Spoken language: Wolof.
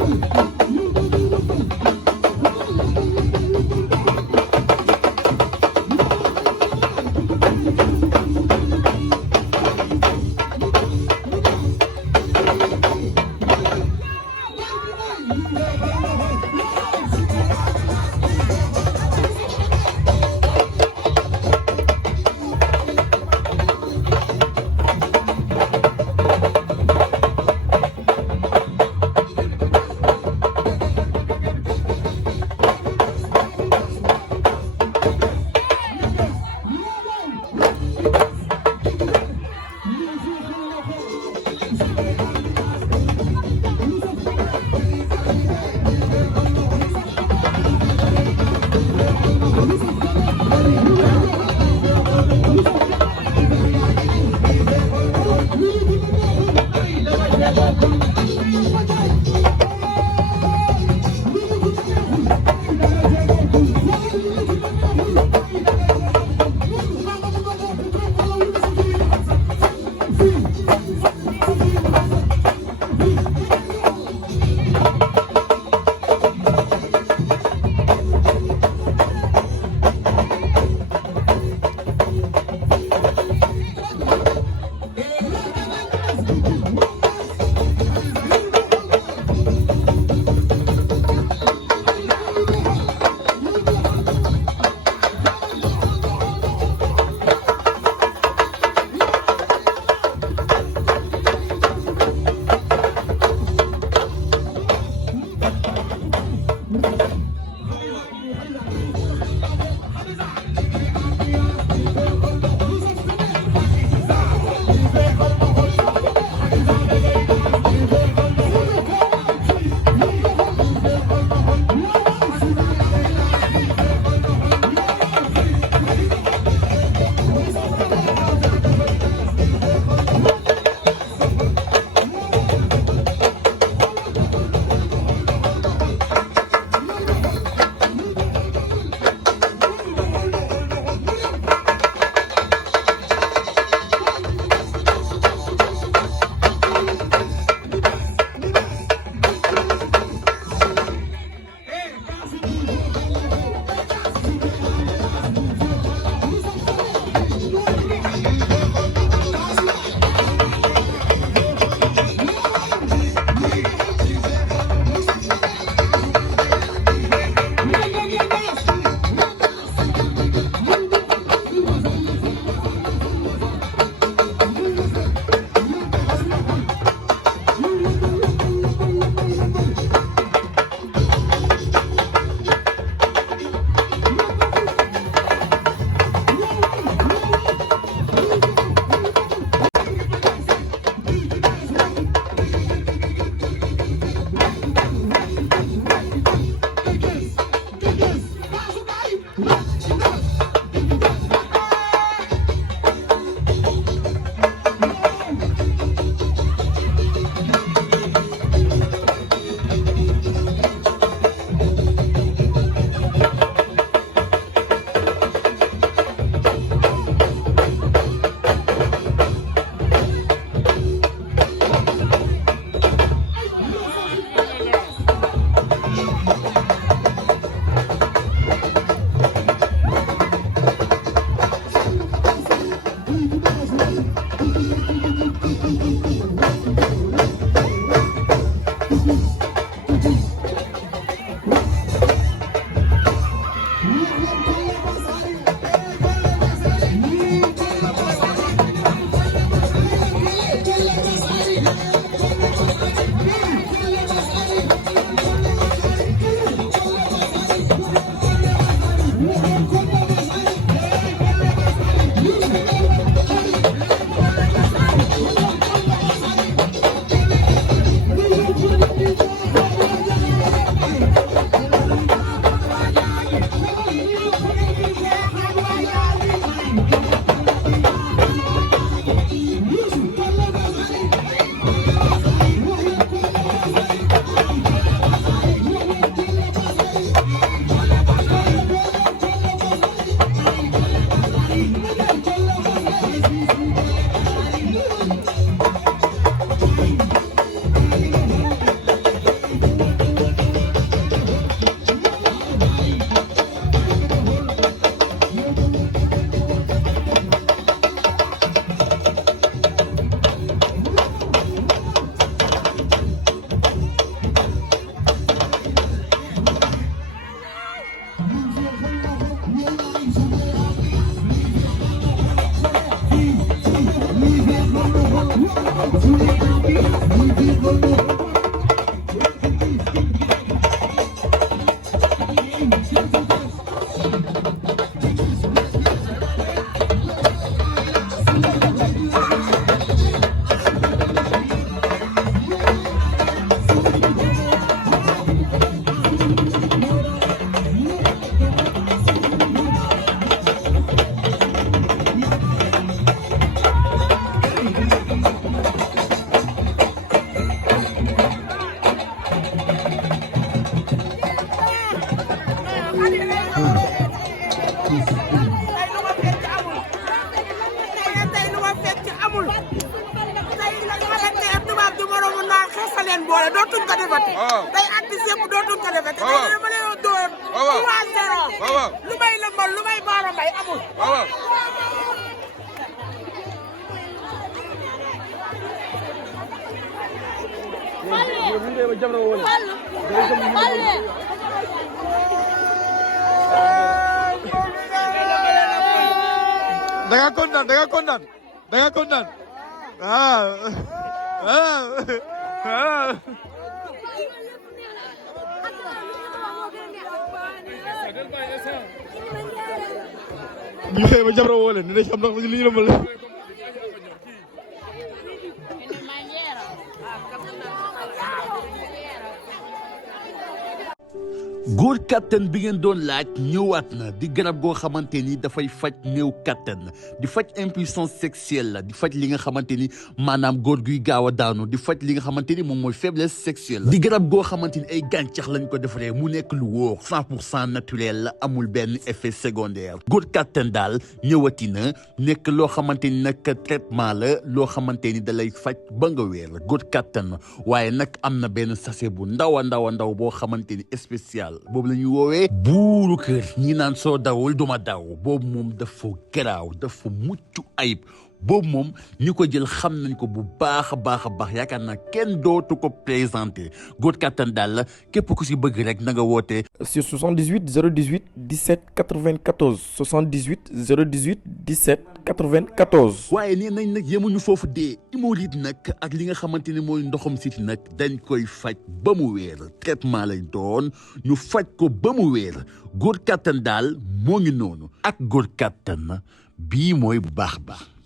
Thank you. artiste yëpp dootuñ ko defee. te tey dama leen doon. waaw 3-0. lu may lëmbal lu may baara mbay amul. waaw. da nga kontaan da nga kontaan da nga kontaan ñu xëy ba Jamra woo leen ne xam ndax li ñu lëmbal góor kattan bi ngeen doon laaj ñëwaat na di garab goo xamante ni dafay faj néew kattan di faj impuissance sexuelle la di faj li nga xamante ni maanaam góor guy gaaw a daanu di faj li nga xamante ni moom mooy faiblesse sexuelle di garab goo xamante ni ay gàncax lañ ko defaree mu nekk lu wóor 100% naturel la amul benn effet secondaire góor kattan daal ñëwati na nekk loo xamante ni nag traitement la loo xamante ni da lay faj ba nga wér góor kattan waaye nag am na benn sachet bu ndaw a ndaw boo xamante ni spécial boobu la ñuy woowee buuru kër ñi naan soo dawul duma daw boobu moom dafa garaaw dafa mucc ayib boobu moom ñi ko jël xam nañ ko bu baax a baax yaakaar naa kenn dootu ko présenté góor kattan daal la képp ku si bëgg rek na nga woote sur 78 018 17 94 78 018 17 94. waaye nee nañ nag yemuñu foofu dee hémorroïde nag ak li nga xamante ni mooy ndoxam siti nag dañ koy faj ba mu wéer traitement lañ doon ñu faj ko ba mu wéer góor kattan daal moo ngi noonu ak góor kattan bii mooy bu baax.